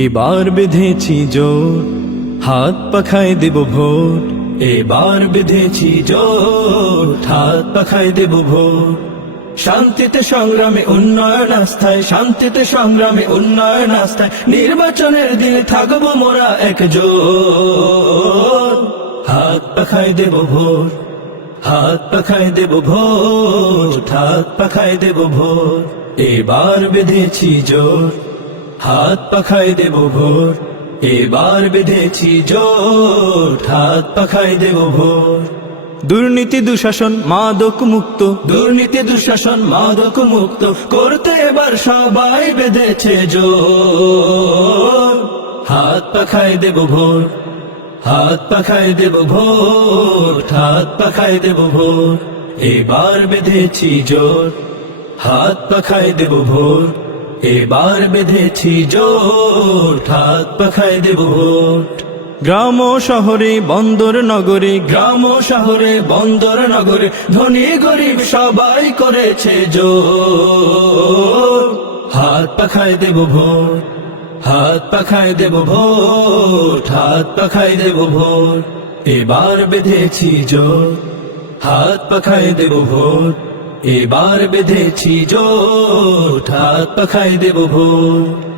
এবার বেঁধেছি জোট, হাত পাখায় দেব ভোট। এবার বেঁধেছি জোট, হাত পাখায় দেব ভোট। শান্তিতে সংগ্রামে উন্নয়ন আস্থায়, শান্তিতে সংগ্রামে উন্নয়ন আস্থায়, নির্বাচনের দিনে থাকবো মোরা একজোট। হাত পাখায় দেব ভোট, হাত পাখায় দেব ভোট, হাত পাখায় দেব ভোট। এবার বেঁধেছি জোট, হাত পাখায় দেব ভোট। এবার বেঁধেছি জোট, হাত পাখায় দেব ভোট। দুর্নীতি দুঃশাসন মাদক মুক্ত, দুর্নীতি দুঃশাসন মাদক মুক্ত করতে এবার সবাই বেঁধেছে জোট। হাত পাখায় দেব ভোট, হাত পাখায় দেব ভোট, হাত পাখায় দেব ভোট। এবার বেঁধেছি জোট, হাত পাখায় দেব ভোট। এবার বেঁধেছি জোট, হাত পাখায় দেব ভোট। গ্রাম ও শহরে বন্দর নগরে, গ্রাম ও শহরে বন্দর নগরে, ধনী গরিব সবাই করেছে জোট। হাত পাখায় দেব ভোট, হাত পাখায় দেব ভোট, হাত পাখায় দেব ভোট। এবার বেঁধেছি জোট, হাত পাখায় দেব ভোট। এবার বেঁধেছি জোট, হাত পাখায় দেব ভোট।